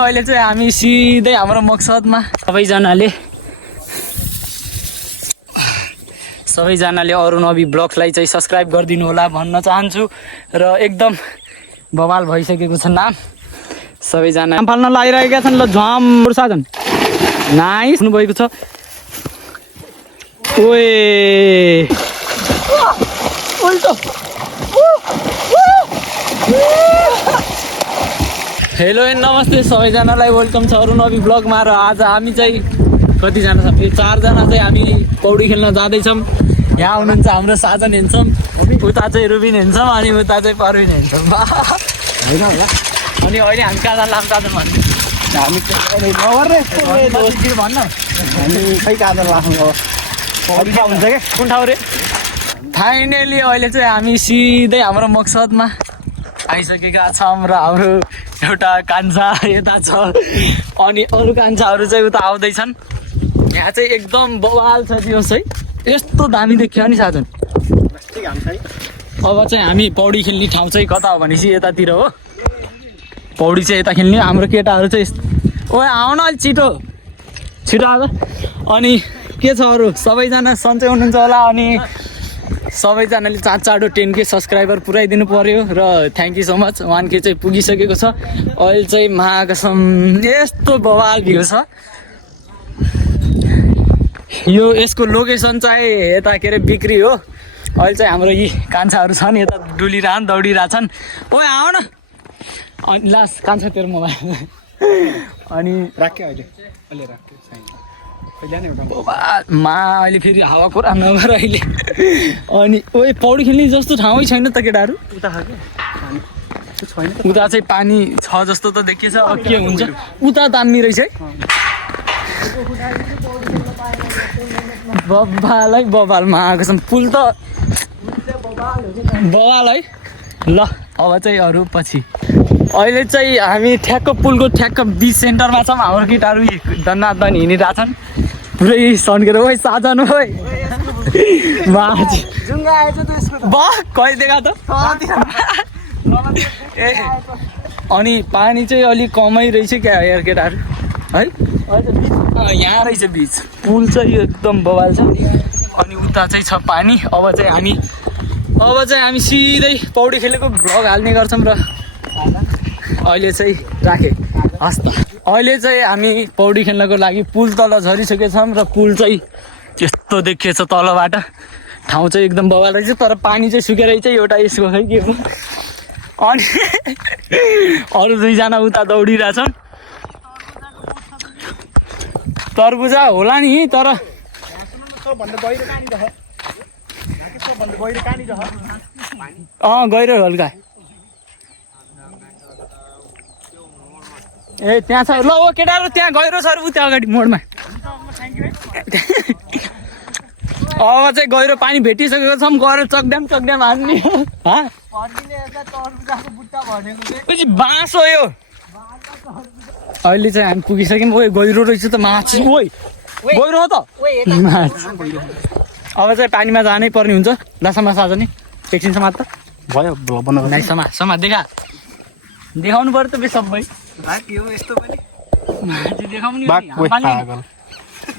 अहिले चाहिँ हामी सिधै हाम्रो मकसदमा सबैजनाले अरुण अभि ब्लग्सलाई चाहिँ सब्सक्राइब गरिदिनु होला भन्न चाहन्छु र एकदम बवाल भइसकेको छ नाम सबैजना नाम फाल्न लागिरहेका छन् ल झम साधन नाइस हुनुभएको छ ओए उल्टो हेलो एन्ड नमस्ते सबैजनालाई वेलकम छ अरुण अभि ब्लगमा र आज हामी चाहिँ कतिजना छ यो 4 जना चाहिँ हामी पौडी खेल्न जाँदैछौँ यहाँ हुनुहुन्छ हाम्रो साजन हेन्छौँ उता चाहिँ रुबिन हेन्छौँ अनि उता चाहिँ परविन हेन्छौँ होइन होला अनि अहिले हामी कहाँ जान लाग्छौँ भन्ने हामी भन्न हामी खै कहाँ जान लाग्छौँ हुन्छ क्या कुन ठाउँ रे फाइनली अहिले चाहिँ हामी सिधै हाम्रो मकसदमा आइसकेका छौँ र हाम्रो एउटा कान्छा यता छ अनि अरू कान्छाहरू चाहिँ उता आउँदैछन् यहाँ चाहिँ एकदम बवाल छ त्यो चाहिँ यस्तो दामी देखियो नि साधन अब चाहिँ हामी पौडी खेल्ने ठाउँ चाहिँ कता हो भनेपछि यतातिर हो पौडी चाहिँ यता खेल्ने हाम्रो केटाहरू चाहिँ ओए आउन अलि छिटो आएको अनि के छ अरू सबैजना सन्चै हुनुहुन्छ होला अनि सबैजनाले चाँडो 10K सब्सक्राइबर पुऱ्याइदिनु पर्यो र thank you so much 1K चाहिँ पुगिसकेको छ अहिले चाहिँ महाकसम यस्तो बवाल भ्यू छ यो यसको लोकेसन चाहिँ यता के अरे बिक्री हो अहिले चाहिँ हाम्रो यी कान्छाहरू छन् यता डुलिरहन् दौडिरहेछन् ओए आऊ न अनि लास्ट कान्छा तेरो मोबाइल अनि राख्यो अहिले राख्यो मा अहिले फेरि हावा कुरा नगर अहिले अनि ओए पौडी खेल्ने जस्तो ठाउँै छैन त केटाहरू उता चाहिँ पानी छ जस्तो त देखिएछ अब के हुन्छ उता दामी रहेछ है बबाल महाकसम पुल त बवाल है ल अब चाहिँ अरू पछि अहिले चाहिँ हामी ठ्याक्क पुलको ठ्याक्क बिच सेन्टरमा छौँ हाम्रो केटाहरू दन्नादन हिँडिरहेछन् पुरै सन्केर ओइ साजन ओइ कहिले देखा त ए अनि पानी चाहिँ अलिक कमै रहेछ क्या यार केटाहरू है यहाँ रहेछ बिच पुल चाहिँ एकदम बवाल छ अनि उता चाहिँ छ पानी अब चाहिँ हामी सिधै पौडी खेलेको भ्लग हाल्ने गर्छौँ र अहिले चाहिँ राखेँ हस् त अहिले चाहिँ हामी पौडी खेल्नको लागि पुल तल झरिसकेका छौँ र पुल चाहिँ त्यस्तो देखिएछ तलबाट ठाउँ चाहिँ एकदम बवाल रहेछ तर पानी चाहिँ सुकेरै चाहिँ एउटा यसको खै के हो अनि अरू 2 जना उता दौडिरहेछन् तरबुजा होला नि तर गहिरो हल्का ए त्यहाँ छ ल ओ केटाहरू त्यहाँ गहिरो छ उता अगाडि मोडमा अब चाहिँ गहिरो पानी भेटिसकेको छौँ गएर चकड्याम हान्ने बाँस हो यो अहिले चाहिँ हामी पुगिसक्यौँ ओए गहिरो रहेछ त माछा ओइ गहिरो हो त अब चाहिँ पानीमा जानै पर्ने हुन्छ ल समाज आज नि एकछिन समाज त भयो बनाउ समाज देखाउनु पर्यो त बे सबै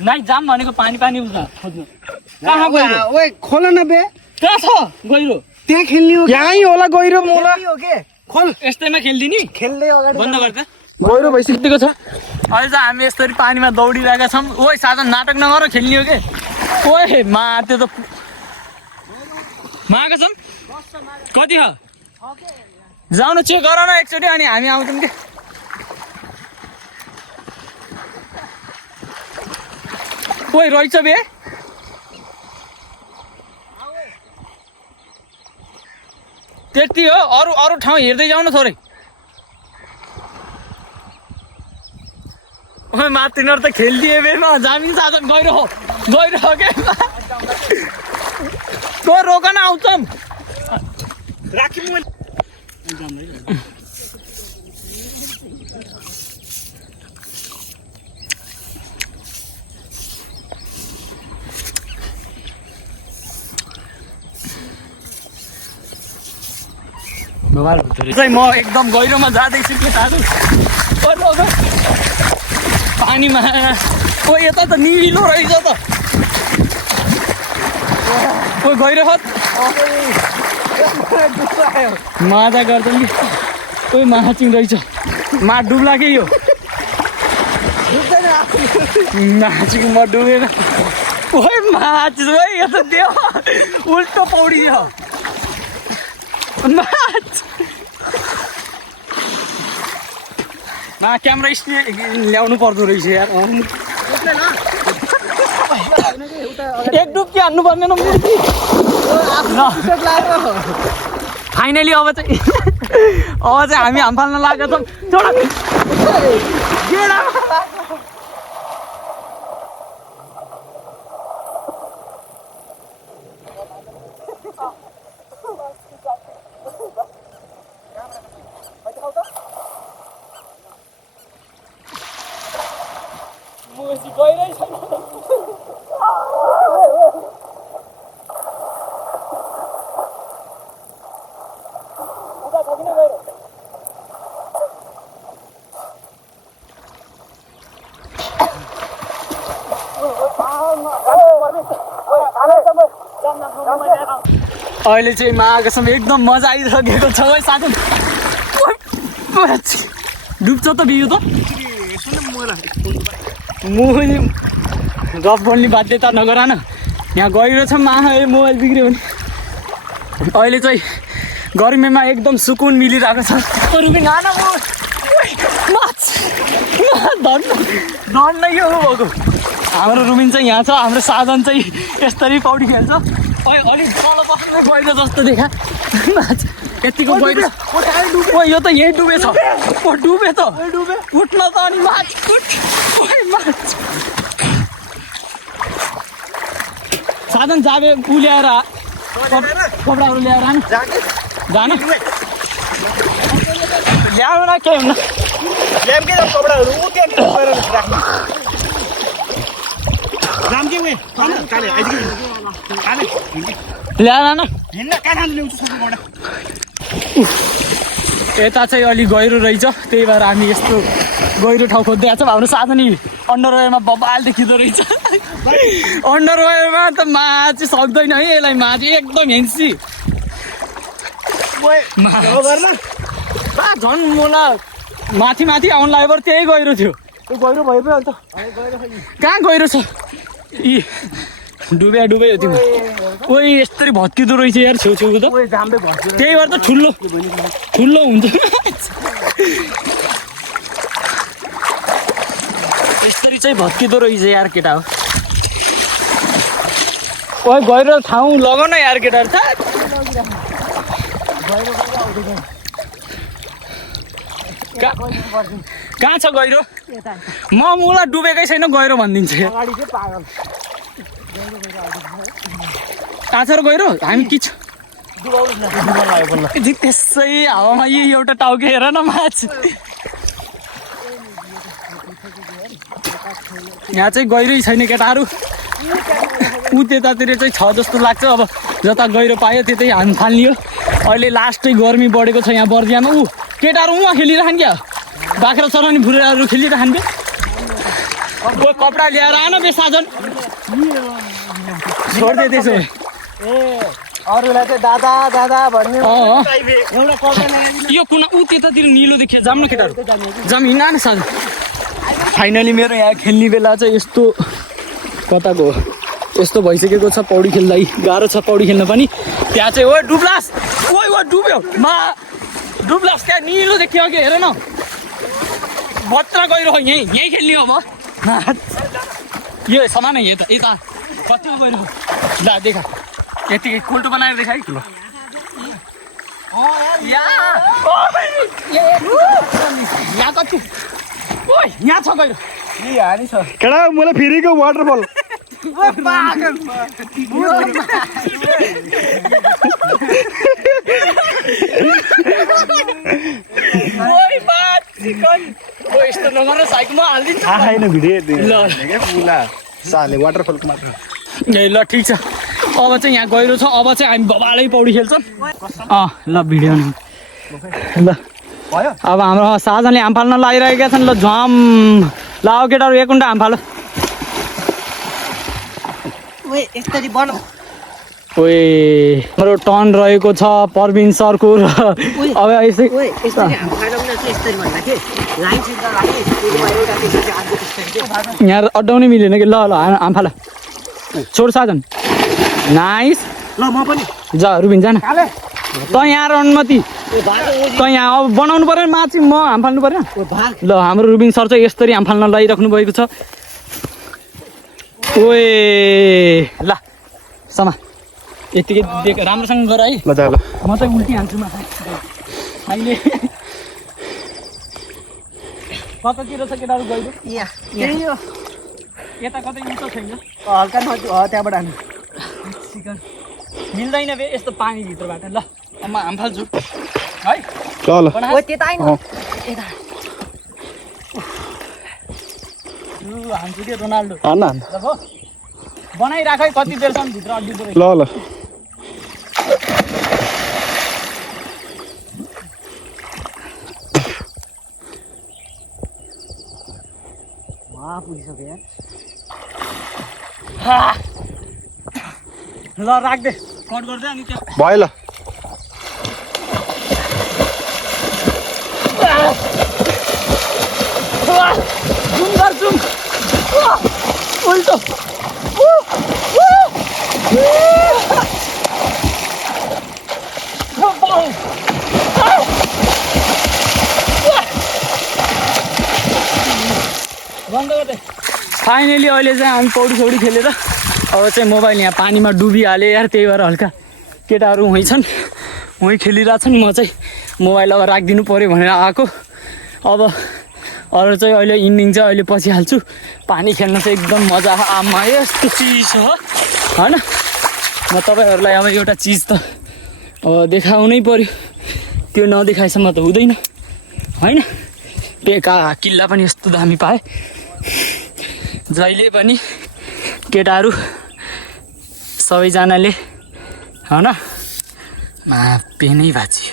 नाइ जाम भनेको पानी उता खोज्नु कहाँ गहिरो ओए खोल न बे कहाँ छ गहिरो त्यहाँ खेल्ने हो यहीँ होला गहिरो मोला खोल यस्तैमा खेल्दिनी खेल्दै अगाडि बन्द गर्छ गहिरो भइसकेको छ अहिले चाहिँ हामी यसरी पानीमा दौडिरहेका छौँ ओए साधन नाटक नगर खेल्ने हो के ओए मा त्यो त महाकसम कति हो जाउँ न चेक गर न एकचोटि अनि हामी आउँछौँ के ओइ रहेछ बे त्यति हो अरू ठाउँ हेर्दै जाउँ न थोरै ओए मा तिनीहरू त खेलिदिए बेमा जामिन साधन गहिरो हो के तो रोक न आउँछौँ राखी मैले म एकदम गहिरोमा जाँदैछु के साथी पानीमा ओ यता त निलो रहेछ त ओ गहिरो मजा गर्छ नि कोही माछिङ रहेछ मा डुब्ला के यो माछिङ म डुबेन ओइ माछ है यो त देव उल्टो पौडी छ माछ ना क्यामेरा ल्याउनु पर्दो रहेछ यार एक डुब्की हान्नु पर्दैन मूर्ति फाइनली अब चाहिँ हामी हाम फाल्न लागेको अहिले चाहिँ माघसम्म एकदम मजा आइसकेको छ है साथी डुब्छ त बिउ त मोबाइल रफ बोल्ने बाध्यता नगर न यहाँ गहिरो छ मोबाइल बिग्रियो भने अहिले चाहिँ गर्मीमा एकदम सुकुन मिलिरहेको छ रुबिन धन्न यो भएको हाम्रो रुबिन चाहिँ यहाँ छ हाम्रो साधन चाहिँ यसरी पौडी खेल्छ अलिक तल बस्नु गहिरो जस्तो देखा यतिको गहिरो यो त यहीँ डुबेछ ओ डुबे त उठ्न त अनि माछ साधन जाबे ल्याएर कपडाहरू ल्याएर जान ल्याउनु न केही हुन्न ल्याएर न यता चाहिँ अलिक गहिरो रहेछ त्यही भएर हामी यस्तो गहिरो ठाउँ खोज्दै आएको छौँ हाम्रो साधनी अन्डरवेयरमा बबाल देखिँदो रहेछ अन्डरवेयरमा त माछ सक्दैन है यसलाई माछ एकदम हेन्सी झन् मलाई माथि आउनु लाग्यो त्यही गहिरो थियो गहिरो भयो पो अन्त कहाँ गहिरो छ यी डुबे हो तिम्रो ओइ यस्तरी भत्किँदो रहेछ यार छेउछेउको त त्यही भएर त ठुलो हुन्छ यस्तरी चाहिँ भत्किँदो रहेछ यार केटा हो ओइ गहिरो ठाउँ लगाउन यार केटाहरू कहाँ छ गहिरो मलाई डुबेकै छैन गहिरो भनिदिन्छु कहाँ छ र गहिरो हामी कि त्यसै हावामा यी एउटा टाउके हेर न माछ यहाँ चाहिँ गहिरै छैन केटाहरू ऊ त्यतातिर चाहिँ छ जस्तो लाग्छ अब जता गहिरो पायो त्यतै हाम फाल्नियो अहिले लास्टै गर्मी बढेको छ यहाँ बर्दियामा केटाहरू उहाँ खेलिरहन् क्या बाख्रा चराउने भुरेहरू खेलिरहन् बे कपडा ल्याएर आएन बे साजन छोड्दै त्यसो अरूलाई चाहिँ दादा भन्ने यो कुना ऊ त्यतातिर निलो देखियो जाम न केटाहरू जाम हिँड न साजन फाइनली मेरो यहाँ खेल्ने बेला चाहिँ यस्तो कताको यस्तो भइसकेको छ पौडी खेल्दै गाह्रो छ पौडी खेल्न पनि त्यहाँ चाहिँ ओ डुब्लास ओ डुब्यो डुब्लास त्यहाँ निलो देखियो कि हेर न बत्रा गहिरो यहीँ खेल्ने अब यो समान है यता कतिको गहिरो ला देखा यतिकै कोल्टो बनाएर देखा है ल यहाँ कति ओ यहाँ छ गहिरो केटा मलाई फेरिको वाटरफल यस्तो नगर साइकलमा हालिदिन्छ वाटरफलको मात्र ए ल ठिक छ अब चाहिँ यहाँ गहिरो छ अब चाहिँ हामी बबालै पौडी खेल्छौँ ल भिडियो ल भयो अब हाम्रो साजनले हाम फाल्न लागिरहेका छन् ल झम ल आऊ केटाहरू एक कुन्टा हाम फाल ओए यसरी बन ओए हाम्रो टर्न रहेको छ परबिन सरको र अब यसै ओए यसरी हाम फालौँ न चाहिँ यसरी भन्दा के लाइन सिधा राखे एउटा त्यसपछि अर्को त्यसरी यहाँ अड्डाउनै मिलेन कि ल ल हाम फाल छोड साजन नाइस ल म पनि जा रुबिन जान काले त यहाँ र अनुमति ओ भाग त यहाँ अब बनाउनु पऱ्यो माथि म हाम फाल्नु पऱ्यो ओ भाग ल हाम्रो रुबिन सर चाहिँ यसरी हाम फाल्न लगाइराख्नु भएको छ ओए ल समा यतिकै देख राम्रोसँग गर है ल जा ल म चाहिँ उल्टी हान्छु मा अहिले कतातिर छ केटाहरू गइरो यहाँ त्यही हो यता कतै उल्टो छैन हल्का नदी त्यहाँबाट हामी चिकन मिल्दैन बे यस्तो पानीभित्रबाट ल म हाम फाल्छु है ल ल बना ओ त्यता आइन यता हान्छु के रोनाल्डो हान्न ल भयो बनाइराख है कति बेरसम्म भित्र अड्डी पऱ्यो ल ल पुगिसक्यो यार ल राख्दे कट गर्दै अनि त्यहाँ भयो ल जुम गर्छौँ उल्टो फाइनली अहिले चाहिँ हामी पौडी सौडी खेलेर अब चाहिँ मोबाइल यहाँ पानीमा डुबिहाल्यो यार त्यही भएर हल्का केटाहरू वहीँ छन् वहीँ खेलिरहेछन् म चाहिँ मोबाइल अब राखिदिनु पऱ्यो भनेर आएको अब अरू चाहिँ अहिले इन्डिङ चाहिँ अहिले पछि हाल्छु पानी खेल्न चाहिँ एकदम मजा आमा यस्तो चिज हो होइन म तपाईँहरूलाई अब एउटा चिज त अब देखाउनै पऱ्यो त्यो नदेखाएसम्म त हुँदैन होइन बेका किल्ला पनि यस्तो दामी पाएँ जहिले पनि केटाहरू सबैजनाले होइन पेनै भाँची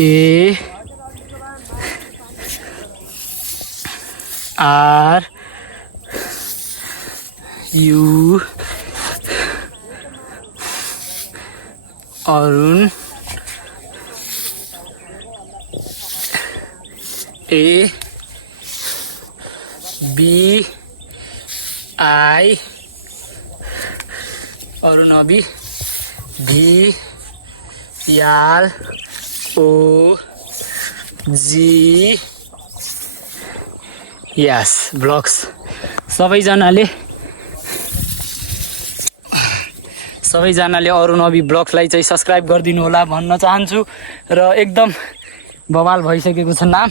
A R U Arun A B I Arun अबी भी याल ओ जी यस ब्लग्स सबैजनाले अरुण अबी ब्लग्सलाई चाहिँ सब्सक्राइब गरिदिनु होला भन्न चाहन्छु र एकदम बवाल भइसकेको छ नाम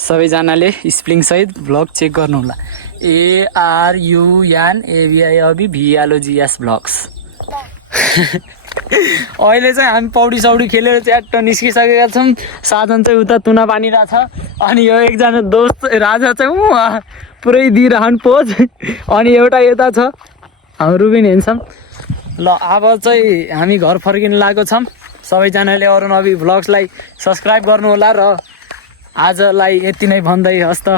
सबैजनाले स्प्लिङ सहित ब्लग चेक गर्नु होला ARUN ABI अबी VLOGS ब्लग्स अहिले चाहिँ हामी पौडी सौडी खेलेर च्याट्ट निस्किसकेका छौँ साधन चाहिँ उता तुना पानिरहेछ अनि यो एकजना दोस्त राजा चाहिँ पुरै दिइरहन् पोज अनि एउटा यता छ हाम्रो रुबिन हेन्छौँ ल अब चाहिँ हामी घर फर्किन लागेको छौँ सबैजनाले अरुण अबी भ्लग्सलाई सब्सक्राइब गर्नु होला र आजलाई यति नै भन्दै हस्त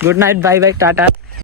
good night by by Tata